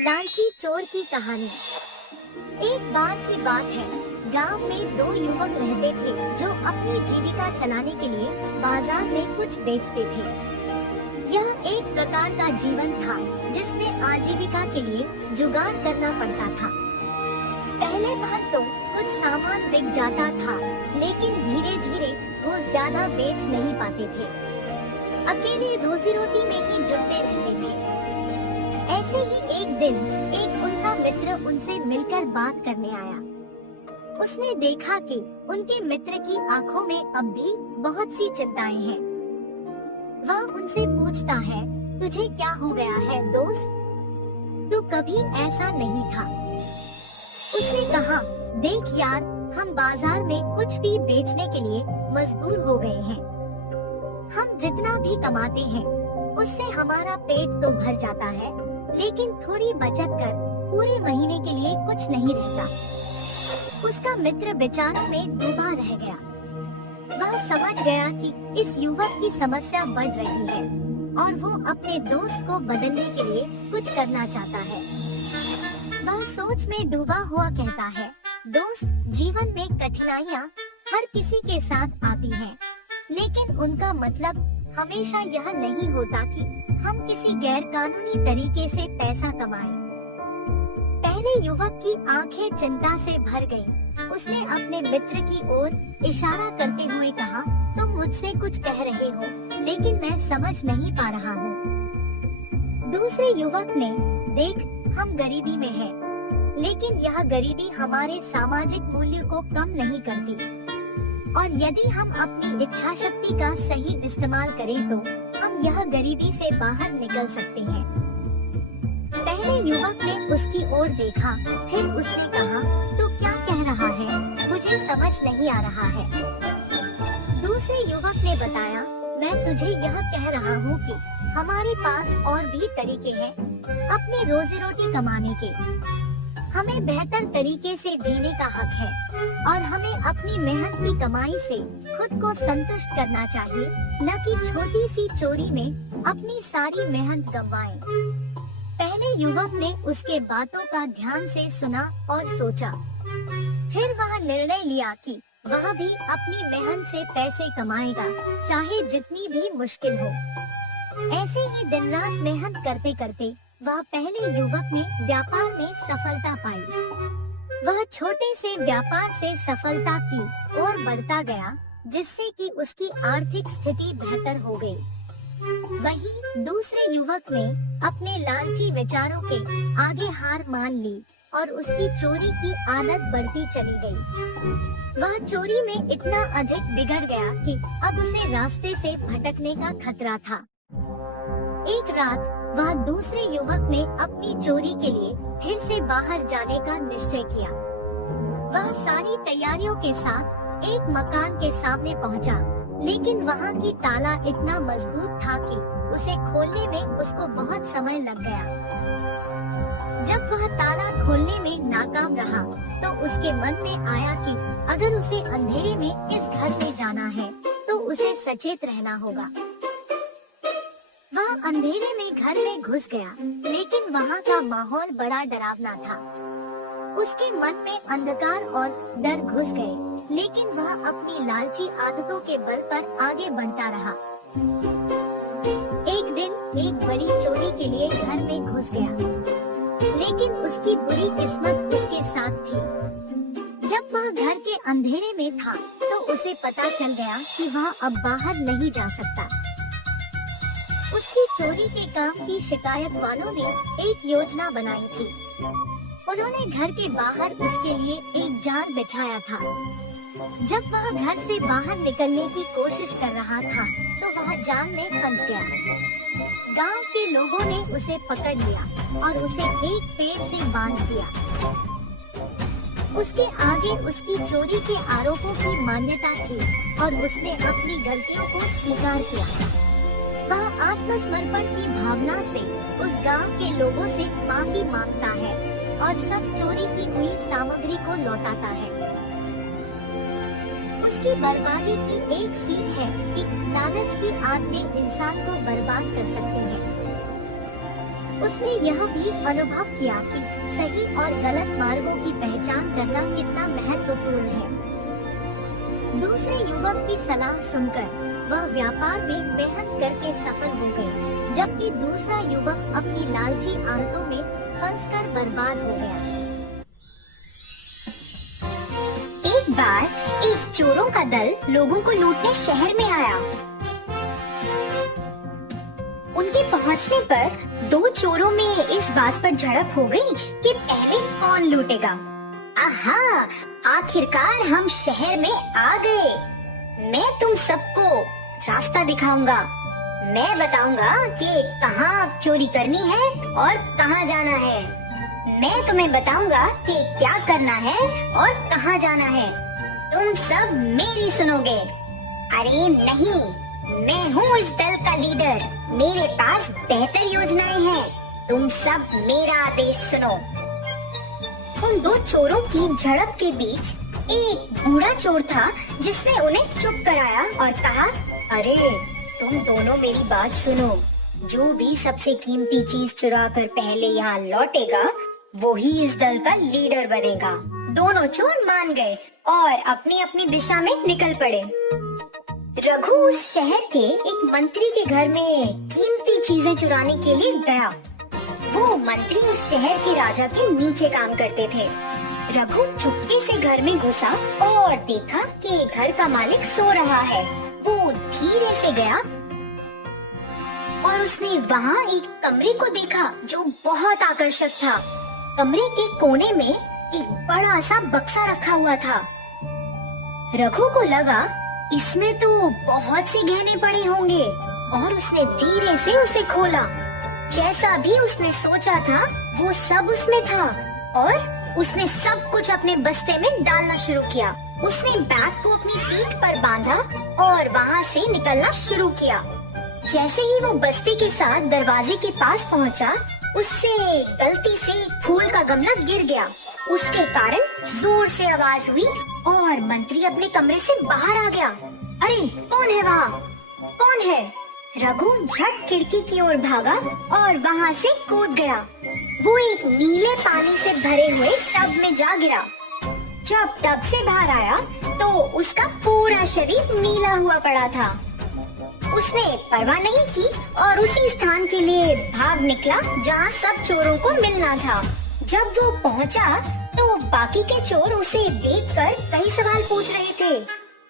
लालची चोर की कहानी। एक बार की बात है, गांव में दो युवक रहते थे जो अपनी जीविका चलाने के लिए बाजार में कुछ बेचते थे। यह एक प्रकार का जीवन था जिसमें आजीविका के लिए जुगाड़ करना पड़ता था। पहले बार तो कुछ सामान बिक जाता था, लेकिन धीरे धीरे वो ज्यादा बेच नहीं पाते थे। अकेले रोजी रोटी में ही जुटते रहते थे। ऐसे ही एक दिन एक उनका मित्र उनसे मिलकर बात करने आया। उसने देखा कि उनके मित्र की आंखों में अब भी बहुत सी चिंताएं हैं। वह उनसे पूछता है, तुझे क्या हो गया है दोस्त? तू कभी ऐसा नहीं था। उसने कहा, देख यार, हम बाजार में कुछ भी बेचने के लिए मजबूर हो गए हैं। हम जितना भी कमाते हैं उससे हमारा पेट तो भर जाता है, लेकिन थोड़ी बचत कर पूरे महीने के लिए कुछ नहीं रहता। उसका मित्र विचारों में डूबा रह गया। वह समझ गया कि इस युवक की समस्या बढ़ रही है और वो अपने दोस्त को बदलने के लिए कुछ करना चाहता है। वह सोच में डूबा हुआ कहता है, दोस्त, जीवन में कठिनाइयाँ हर किसी के साथ आती हैं, लेकिन उनका मतलब हमेशा यह नहीं होता कि हम किसी गैर कानूनी तरीके से पैसा कमाएं। पहले युवक की आंखें चिंता से भर गईं। उसने अपने मित्र की ओर इशारा करते हुए कहा, तुम मुझसे कुछ कह रहे हो, लेकिन मैं समझ नहीं पा रहा हूँ। दूसरे युवक ने, देख, हम गरीबी में हैं, लेकिन यह गरीबी हमारे सामाजिक मूल्य को कम नहीं करती। और यदि हम अपनी इच्छा शक्ति का सही इस्तेमाल करें तो हम यह गरीबी से बाहर निकल सकते हैं। पहले युवक ने उसकी ओर देखा, फिर उसने कहा, तू क्या कह रहा है? मुझे समझ नहीं आ रहा है। दूसरे युवक ने बताया, मैं तुझे यह कह रहा हूँ कि हमारे पास और भी तरीके हैं अपनी रोजी रोटी कमाने के। हमें बेहतर तरीके से जीने का हक है और हमें अपनी मेहनत की कमाई से खुद को संतुष्ट करना चाहिए, न कि छोटी सी चोरी में अपनी सारी मेहनत गंवाएं। पहले युवक ने उसके बातों का ध्यान से सुना और सोचा। फिर वह निर्णय लिया कि वह भी अपनी मेहनत से पैसे कमाएगा, चाहे जितनी भी मुश्किल हो। ऐसे ही दिन रात मेहनत करते करते वह पहले युवक ने व्यापार में सफलता पाई। वह छोटे से व्यापार से सफलता की ओर बढ़ता गया, जिससे कि उसकी आर्थिक स्थिति बेहतर हो गई। वहीं दूसरे युवक ने अपने लालची विचारों के आगे हार मान ली और उसकी चोरी की आदत बढ़ती चली गई। वह चोरी में इतना अधिक बिगड़ गया कि अब उसे रास्ते से भटकने का खतरा था। एक रात वह दूसरे युवक ने अपनी चोरी के लिए फिर से बाहर जाने का निश्चय किया। वह सारी तैयारियों के साथ एक मकान के सामने पहुंचा, लेकिन वहां की ताला इतना मजबूत था कि उसे खोलने में उसको बहुत समय लग गया। जब वह ताला खोलने में नाकाम रहा, तो उसके मन में आया कि अगर उसे अंधेरे में इस घर में जाना है, तो उसे सचेत रहना होगा। वह अंधेरे में घर में घुस गया, लेकिन वहाँ का माहौल बड़ा डरावना था। उसके मन में अंधकार और डर घुस गए, लेकिन वह अपनी लालची आदतों के बल पर आगे बढ़ता रहा। एक दिन एक बड़ी चोरी के लिए घर में घुस गया, लेकिन उसकी बुरी किस्मत उसके साथ थी। जब वह घर के अंधेरे में था, तो उसे पता चल गया कि वह अब बाहर नहीं जा सकता। उसकी चोरी के काम की शिकायत वालों ने एक योजना बनाई थी। उन्होंने घर के बाहर उसके लिए एक जाल बिछाया था। जब वह घर से बाहर निकलने की कोशिश कर रहा था, तो वह जाल में फंस गया। गांव के लोगों ने उसे पकड़ लिया और उसे एक पेड़ से बांध दिया। उसके आगे उसकी चोरी के आरोपों की मान्यता थी और उसने अपनी गलतियों को स्वीकार किया। वह आत्मसमर्पण की भावना से उस गांव के लोगों से माफी मांगता है और सब चोरी की हुई सामग्री को लौटाता है। उसकी बर्बादी की एक सीख है कि लालच की आदतें इंसान को बर्बाद कर सकती हैं। उसने यह भी अनुभव किया कि सही और गलत मार्गों की पहचान करना कितना महत्वपूर्ण है। दूसरे युवक की सलाह सुनकर वह व्यापार में मेहनत करके सफल हो गए, जबकि दूसरा युवक अपनी लालची आदतों में फंसकर बर्बाद हो गया। एक बार एक चोरों का दल लोगों को लूटने शहर में आया। उनके पहुंचने पर दो चोरों में इस बात पर झड़प हो गई कि पहले कौन लूटेगा। आहा, आखिरकार हम शहर में आ गए। मैं तुम सबको रास्ता दिखाऊंगा। मैं बताऊंगा कि कहाँ चोरी करनी है और कहाँ जाना है। मैं तुम्हें बताऊंगा कि क्या करना है और कहाँ जाना है। तुम सब मेरी सुनोगे। अरे नहीं, मैं हूँ इस दल का लीडर। मेरे पास बेहतर योजनाएं हैं। तुम सब मेरा आदेश सुनो। उन दो चोरों की झड़प के बीच एक बूढ़ा चोर था जिसने उन्हें चुप कराया और कहा, अरे तुम दोनों मेरी बात सुनो। जो भी सबसे कीमती चीज चुरा कर पहले यहाँ लौटेगा वो ही इस दल का लीडर बनेगा। दोनों चोर मान गए और अपनी अपनी दिशा में निकल पड़े। रघु उस शहर के एक मंत्री के घर में कीमती चीजें चुराने के लिए गया। वो मंत्री उस शहर के राजा के नीचे काम करते थे। रघु चुपके से घर में घुसा और देखा कि घर का मालिक सो रहा है। वो धीरे से गया और उसने वहाँ एक कमरे को देखा जो बहुत आकर्षक था। कमरे के कोने में एक बड़ा सा बक्सा रखा हुआ था। रघु को लगा इसमें तो बहुत से गहने पड़े होंगे और उसने धीरे से उसे खोला। जैसा भी उसने सोचा था वो सब उसमें था और उसने सब कुछ अपने बस्ते में डालना शुरू किया। उसने बैग को अपनी पीठ पर बांधा और वहाँ से निकलना शुरू किया। जैसे ही वो बस्ते के साथ दरवाजे के पास पहुँचा, उससे गलती से फूल का गमला गिर गया। उसके कारण जोर से आवाज हुई और मंत्री अपने कमरे से बाहर आ गया। अरे कौन है वहाँ? कौन है? रघु झट खिड़की की ओर भागा और वहाँ से कूद गया। वो एक नीले पानी से भरे हुए टब में जा गिरा। जब टब से बाहर आया तो उसका पूरा शरीर नीला हुआ पड़ा था। उसने परवाह नहीं की और उसी स्थान के लिए भाग निकला जहाँ सब चोरों को मिलना था। जब वो पहुँचा तो बाकी के चोर उसे देखकर कई सवाल पूछ रहे थे।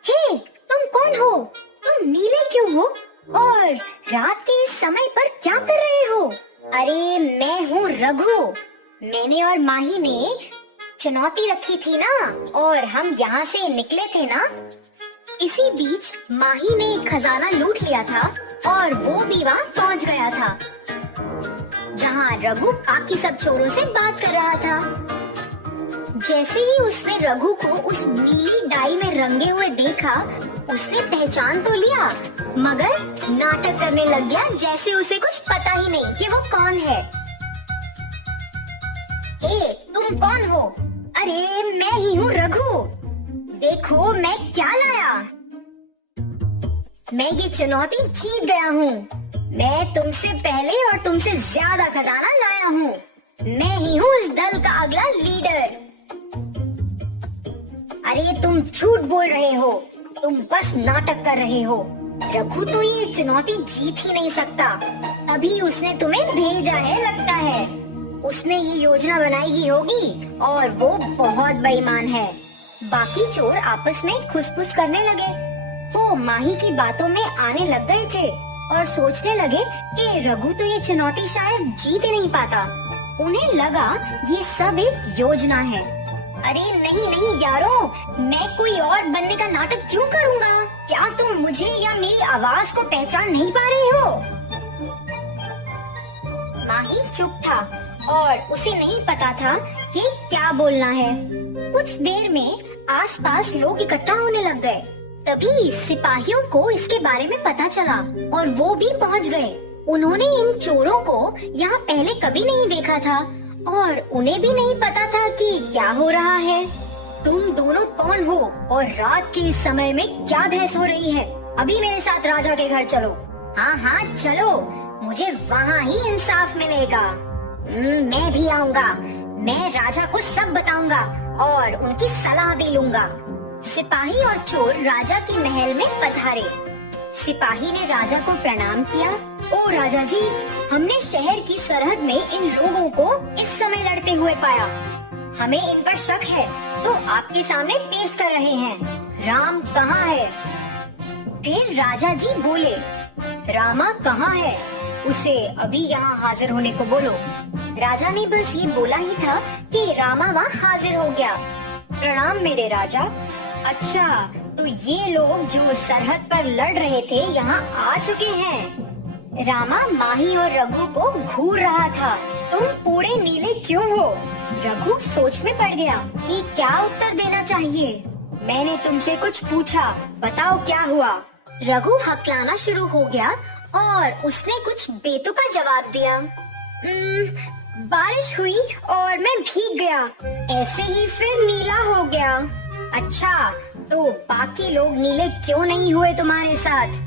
हे, तुम कौन हो? तुम नीले क्यों हो? और रात के इस समय पर क्या कर रहे हो? अरे मैं हूँ रघु। मैंने और माही ने चुनौती रखी थी ना और हम यहाँ से निकले थे ना। इसी बीच माही ने खजाना लूट लिया था और वो भी वहाँ पहुँच गया था जहाँ रघु बाकी सब चोरों से बात कर रहा था। जैसे ही उसने रघु को उस नीली डाई में रंगे हुए देखा, उसने पहचान तो लिया मगर नाटक करने लग गया जैसे उसे कुछ पता ही नहीं कि वो कौन है। ए, तुम कौन हो? अरे मैं ही हूँ रघु। देखो मैं क्या लाया। मैं ये चुनौती जीत गया हूँ। मैं तुमसे पहले और तुमसे ज्यादा खजाना लाया हूँ। मैं ही हूँ इस दल का अगला लीडर। अरे तुम झूठ बोल रहे हो। तुम बस नाटक कर रहे हो। रघु तो ये चुनौती जीत ही नहीं सकता, तभी उसने तुम्हें भेजा है लगता है। उसने ये योजना बनाई ही होगी और वो बहुत बेईमान है। बाकी चोर आपस में खुसफुस करने लगे। वो माही की बातों में आने लग गए थे और सोचने लगे कि रघु तो ये चुनौती शायद जीत ही नहीं पाता। उन्हें लगा ये सब एक योजना है। अरे नहीं नहीं यारो, मैं कोई और बनने का नाटक क्यों करूँगा? क्या तुम मुझे या मेरी आवाज को पहचान नहीं पा रहे हो? माही चुप था और उसे नहीं पता था कि क्या बोलना है। कुछ देर में आसपास लोग इकट्ठा होने लग गए। तभी सिपाहियों को इसके बारे में पता चला और वो भी पहुंच गए। उन्होंने इन चोरों को यहाँ पहले कभी नहीं देखा था और उन्हें भी नहीं पता था कि क्या हो रहा है। तुम दोनों कौन हो और रात के इस समय में क्या बहस हो रही है? अभी मेरे साथ राजा के घर चलो। हाँ हाँ चलो, मुझे वहाँ ही इंसाफ मिलेगा। मैं भी आऊंगा। मैं राजा को सब बताऊंगा और उनकी सलाह भी लूंगा। सिपाही और चोर राजा के महल में पधारे। सिपाही ने राजा को प्रणाम किया। ओ राजा जी, हमने शहर की सरहद में इन लोगों को इस समय लड़ते हुए पाया। हमें इन पर शक है, तो आपके सामने पेश कर रहे हैं। राम कहाँ है? फिर राजा जी बोले, रामा कहाँ है? उसे अभी यहाँ हाजिर होने को बोलो। राजा ने बस ये बोला ही था कि रामा वहाँ हाजिर हो गया। प्रणाम मेरे राजा। अच्छा, तो ये लोग जो सरहद पर लड़ रहे थे यहाँ आ चुके हैं। रामा माही और रघु को घूर रहा था। तुम पूरे नीले क्यों हो? रघु सोच में पड़ गया कि क्या उत्तर देना चाहिए। मैंने तुमसे कुछ पूछा, बताओ क्या हुआ? रघु हकलाना शुरू हो गया और उसने कुछ बेतुका जवाब दिया। बारिश हुई और मैं भीग गया, ऐसे ही फिर नीला हो गया। अच्छा, तो बाकी लोग नीले क्यों नहीं हुए तुम्हारे साथ?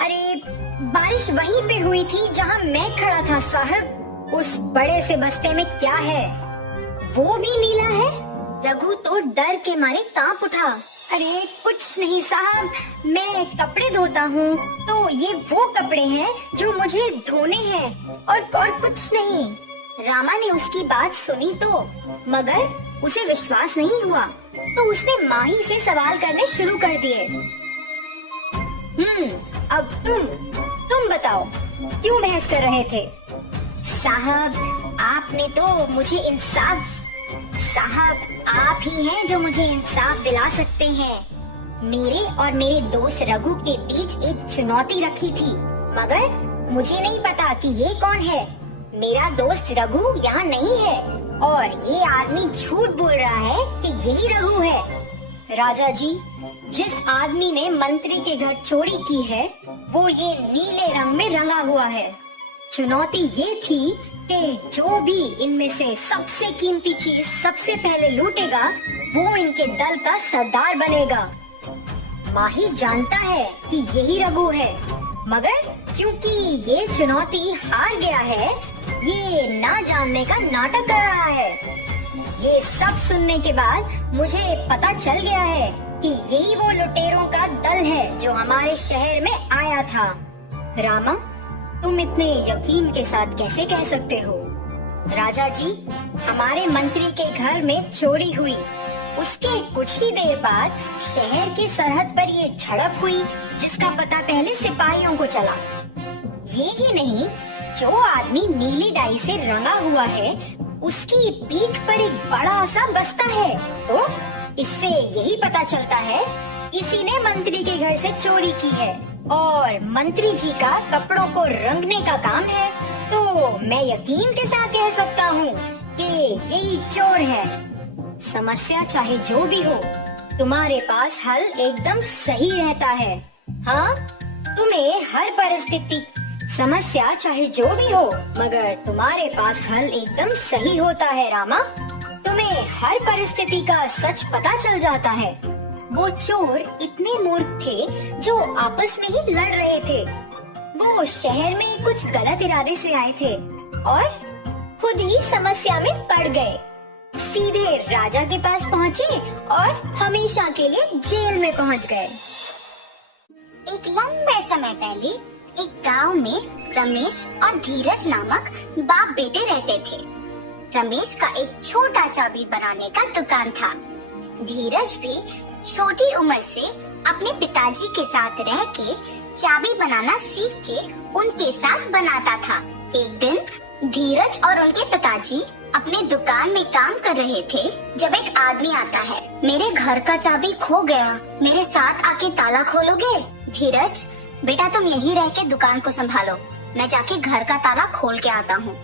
अरे बारिश वहीं पे हुई थी जहाँ मैं खड़ा था साहब। उस बड़े से बस्ते में क्या है? वो भी नीला है? रघु तो डर के मारे कांप उठा। अरे कुछ नहीं साहब, मैं कपड़े धोता हूँ, तो ये वो कपड़े हैं जो मुझे धोने हैं और कुछ नहीं। रामा ने उसकी बात सुनी तो, मगर उसे विश्वास नहीं हुआ, तो उसने माही से सवाल करने शुरू कर दिए। अब तुम बताओ, क्यों बहस कर रहे थे? साहब आपने तो मुझे इंसाफ साहब आप ही हैं जो मुझे इंसाफ दिला सकते हैं। मेरे और मेरे दोस्त रघु के बीच एक चुनौती रखी थी, मगर मुझे नहीं पता कि ये कौन है। मेरा दोस्त रघु यहाँ नहीं है और ये आदमी झूठ बोल रहा है कि यही रघु है। राजा जी, जिस आदमी ने मंत्री के घर चोरी की है वो ये नीले रंग में रंगा हुआ है। चुनौती ये थी कि जो भी इनमें से सबसे कीमती चीज सबसे पहले लूटेगा वो इनके दल का सरदार बनेगा। माही जानता है कि यही रघु है, मगर क्योंकि ये चुनौती हार गया है, ये ना जानने का नाटक कर रहा है। ये सब सुनने के बाद मुझे पता चल गया है कि यही वो लुटेरों का दल है जो हमारे शहर में आया था। रामा, तुम इतने यकीन के साथ कैसे कह सकते हो? राजा जी, हमारे मंत्री के घर में चोरी हुई, उसके कुछ ही देर बाद शहर की सरहद पर ये झड़प हुई, जिसका पता पहले सिपाहियों को चला। ये ही नहीं, जो आदमी नीली डाई से रंगा हुआ है उसकी पीठ पर एक बड़ा सा बस्ता है, तो इससे यही पता चलता है इसी ने मंत्री के घर से चोरी की है और मंत्री जी का कपड़ों को रंगने का काम है। तो मैं यकीन के साथ कह सकता हूँ कि यही चोर है। समस्या चाहे जो भी हो, तुम्हारे पास हल एकदम सही रहता है। हाँ, तुम्हें हर परिस्थिति, समस्या चाहे जो भी हो, मगर तुम्हारे पास हल एकदम सही होता है रामा। तुम्हें हर परिस्थिति का सच पता चल जाता है। वो चोर इतने मूर्ख थे जो आपस में ही लड़ रहे थे। वो शहर में कुछ गलत इरादे से आए थे और खुद ही समस्या में पड़ गए। सीधे राजा के पास पहुँचे और हमेशा के लिए जेल में पहुँच गए। एक लंबे समय पहले एक गांव में रमेश और धीरज नामक बाप बेटे रहते थे। रमेश का एक छोटा चाबी बनाने का दुकान था। धीरज भी छोटी उम्र से अपने पिताजी के साथ रह के चाबी बनाना सीख के उनके साथ बनाता था। एक दिन धीरज और उनके पिताजी अपने दुकान में काम कर रहे थे जब एक आदमी आता है। मेरे घर का चाबी खो गया, मेरे साथ आके ताला खोलोगे? धीरज, बेटा तुम यहीं रह के दुकान को संभालो, मैं जाके घर का ताला खोल के आता हूँ।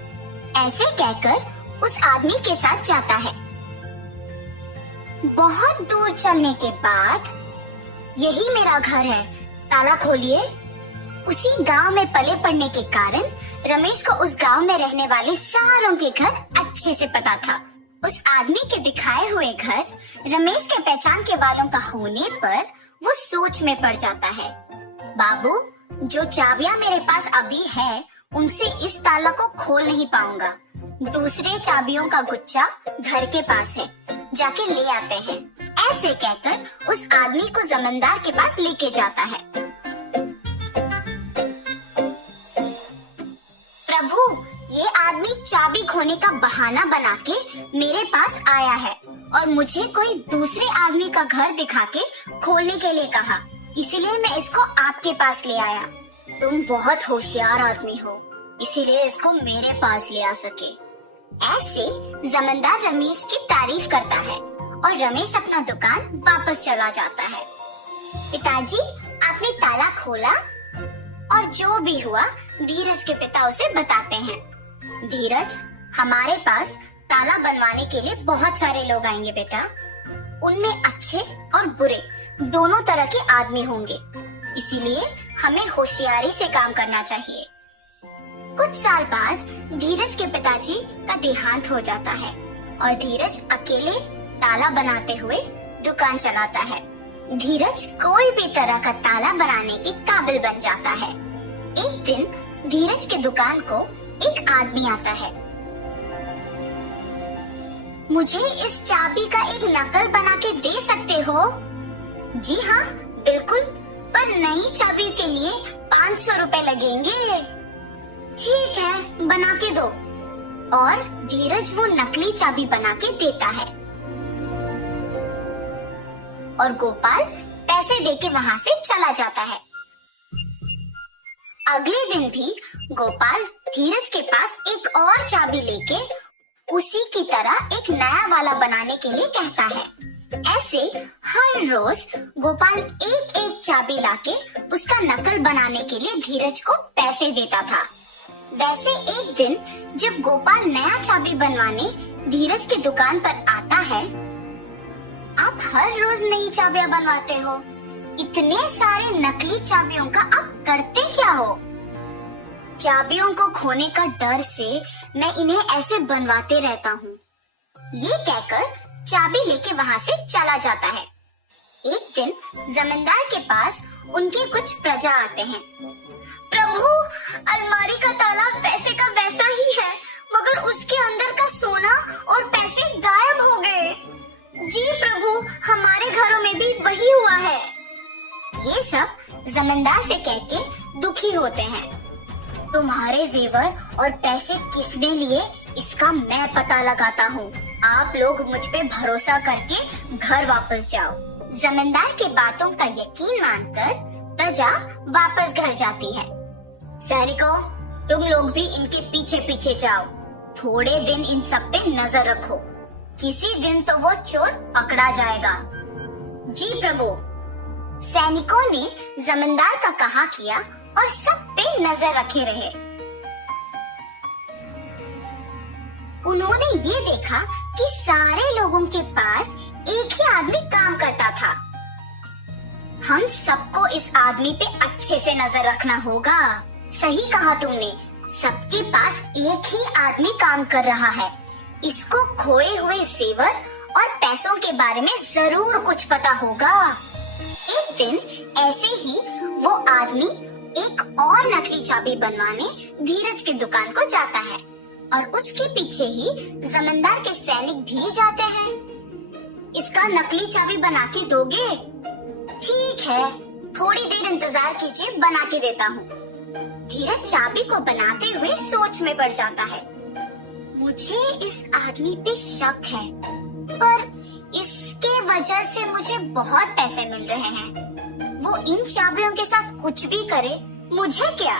ऐसे कहकर उस आदमी के साथ जाता है। बहुत दूर चलने के बाद, यही मेरा घर है, ताला खोलिए। उसी गांव में पले पड़ने के कारण रमेश को उस गांव में रहने वाले सारों के घर अच्छे से पता था। उस आदमी के दिखाए हुए घर रमेश के पहचान के वालों का होने पर वो सोच में पड़ जाता है। बाबू, जो चाबियां मेरे पास अभी है उनसे इस ताला को खोल नहीं पाऊंगा। दूसरे चाबियों का गुच्छा घर के पास है, जाके ले आते हैं। ऐसे कहकर उस आदमी को जमींदार के पास लेके जाता है। प्रभु, ये आदमी चाबी खोने का बहाना बना के मेरे पास आया है और मुझे कोई दूसरे आदमी का घर दिखा के खोलने के लिए कहा, इसीलिए मैं इसको आपके पास ले आया। तुम बहुत होशियार आदमी हो, इसीलिए इसको मेरे पास ले आ सके। ऐसे जमींदार रमेश की तारीफ करता है और रमेश अपना दुकान वापस चला जाता है। पिताजी, आपने ताला खोला? और जो भी हुआ धीरज के पिता उसे बताते हैं। धीरज, हमारे पास ताला बनवाने के लिए बहुत सारे लोग आएंगे बेटा। उनमें अच्छे और बुरे दोनों तरह के आदमी होंगे, इसीलिए हमें होशियारी से काम करना चाहिए। कुछ साल बाद धीरज के पिताजी का देहांत हो जाता है और धीरज अकेले ताला बनाते हुए दुकान चलाता है। धीरज कोई भी तरह का ताला बनाने के काबिल बन जाता है। एक दिन धीरज के दुकान को एक आदमी आता है। मुझे इस चाबी का एक नकल बना के दे सकते हो? जी हाँ, बिल्कुल, पर नई चाबी के लिए 500 रुपए लगेंगे। ठीक है, बना के दो। और धीरज वो नकली चाबी बना के देता है और गोपाल पैसे देके वहाँ से चला जाता है। अगले दिन भी गोपाल धीरज के पास एक और चाबी लेके उसी की तरह एक नया वाला बनाने के लिए कहता है। ऐसे हर रोज गोपाल एक एक चाबी लाके उसका नकल बनाने के लिए धीरज को पैसे देता था। वैसे एक दिन जब गोपाल नया चाबी बनवाने धीरज की दुकान पर आता है। आप हर रोज नई चाबियां बनवाते हो, इतने सारे नकली चाबियों का आप करते क्या हो? चाबियों को खोने का डर से मैं इन्हें ऐसे बनवाते रहता हूँ। ये कहकर चाबी लेके वहाँ से चला जाता है। एक दिन जमींदार के पास उनके कुछ प्रजा आते हैं। प्रभु, अलमारी का ताला वैसे का वैसा ही है, मगर उसके अंदर का सोना और पैसे गायब हो गए। जी प्रभु, हमारे घरों में भी वही हुआ है। ये सब जमींदार से कह के दुखी होते हैं। तुम्हारे जेवर और पैसे किसने लिए, इसका मैं पता लगाता हूँ। आप लोग मुझ पे भरोसा करके घर वापस जाओ। जमींदार की बातों का यकीन मानकर प्रजा वापस घर जाती है। सैनिकों, तुम लोग भी इनके पीछे पीछे जाओ। थोड़े दिन इन सब पे नजर रखो, किसी दिन तो वो चोर पकड़ा जाएगा। जी प्रभु। सैनिकों ने जमींदार का कहा किया और सब पे नजर रखे रहे। उन्होंने ये देखा कि सारे लोगों के पास एक ही आदमी काम करता था। हम सबको इस आदमी पे अच्छे से नजर रखना होगा। सही कहा तुमने, सबके पास एक ही आदमी काम कर रहा है। इसको खोए हुए जेवर और पैसों के बारे में जरूर कुछ पता होगा। एक दिन ऐसे ही वो आदमी एक और नकली चाबी बनवाने धीरज की दुकान को जाता है और उसके पीछे ही जमींदार के सैनिक भी जाते हैं। इसका नकली चाबी बना के दोगे? ठीक है, थोड़ी देर इंतजार कीजिए, बना के देता हूँ। धीरज चाबी को बनाते हुए सोच में पड़ जाता है। मुझे इस आदमी पे शक है, पर इसके वजह से मुझे बहुत पैसे मिल रहे हैं। वो इन चाबियों के साथ कुछ भी करे, मुझे क्या?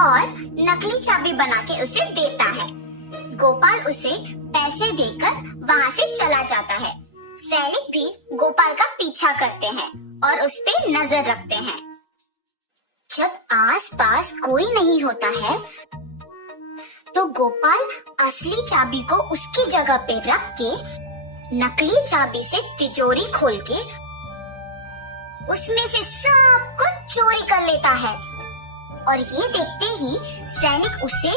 और नकली चाबी बना के उसे देता है। गोपाल उसे पैसे देकर वहाँ से चला जाता है। सैनिक भी गोपाल का पीछा करते हैं और उस पे नजर रखते हैं। जब आसपास कोई नहीं होता है तो गोपाल असली चाबी को उसकी जगह पे रख के नकली चाबी से तिजोरी खोल के उसमें से सब कुछ चोरी कर लेता है। और ये देखते ही सैनिक उसे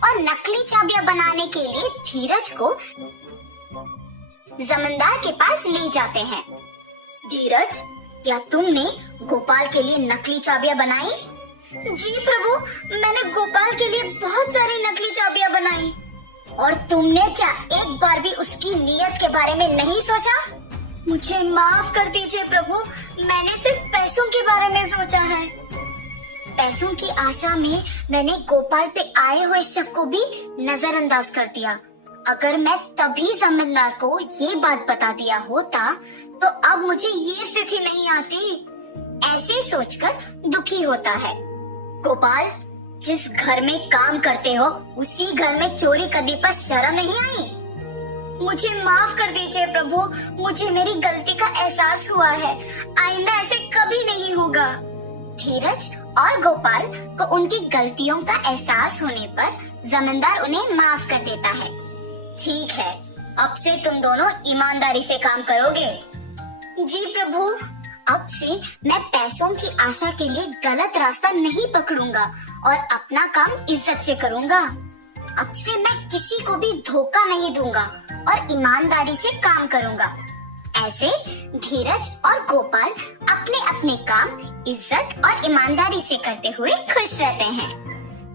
और नकली चाबियां बनाने के लिए धीरज को जमींदार के पास ले जाते हैं। धीरज, क्या तुमने गोपाल के लिए नकली चाबियां बनाई? जी प्रभु, मैंने गोपाल के लिए बहुत सारी नकली चाबियां बनाई। और तुमने क्या एक बार भी उसकी नीयत के बारे में नहीं सोचा? मुझे माफ कर दीजिए प्रभु, मैंने सिर्फ पैसों के बारे में सोचा है। पैसों की आशा में मैंने गोपाल पे आए हुए शक को भी नजरअंदाज कर दिया। अगर मैं तभी जमींदार को ये बात बता दिया होता तो अब मुझे ये स्थिति नहीं आती। ऐसे सोचकर दुखी होता है। गोपाल, जिस घर में काम करते हो उसी घर में चोरी करने पर शर्म नहीं आई? मुझे माफ कर दीजिए प्रभु, मुझे मेरी गलती का एहसास हुआ है। आइंदा ऐसे कभी नहीं होगा। धीरज और गोपाल को उनकी गलतियों का एहसास होने पर जमींदार उन्हें माफ कर देता है। ठीक है, अब से तुम दोनों ईमानदारी से काम करोगे। जी प्रभु, अब से मैं पैसों की आशा के लिए गलत रास्ता नहीं पकड़ूंगा और अपना काम इज्जत से करूंगा। अब से मैं किसी को भी धोखा नहीं दूंगा और ईमानदारी से काम करूंगा। ऐसे धीरज और गोपाल अपने अपने काम इज्जत और ईमानदारी से करते हुए खुश रहते हैं।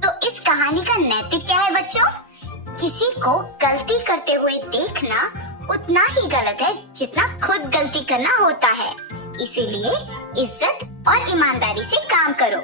तो इस कहानी का नैतिक क्या है बच्चों? किसी को गलती करते हुए देखना उतना ही गलत है जितना खुद गलती करना होता है। इसीलिए इज्जत और ईमानदारी से काम करो।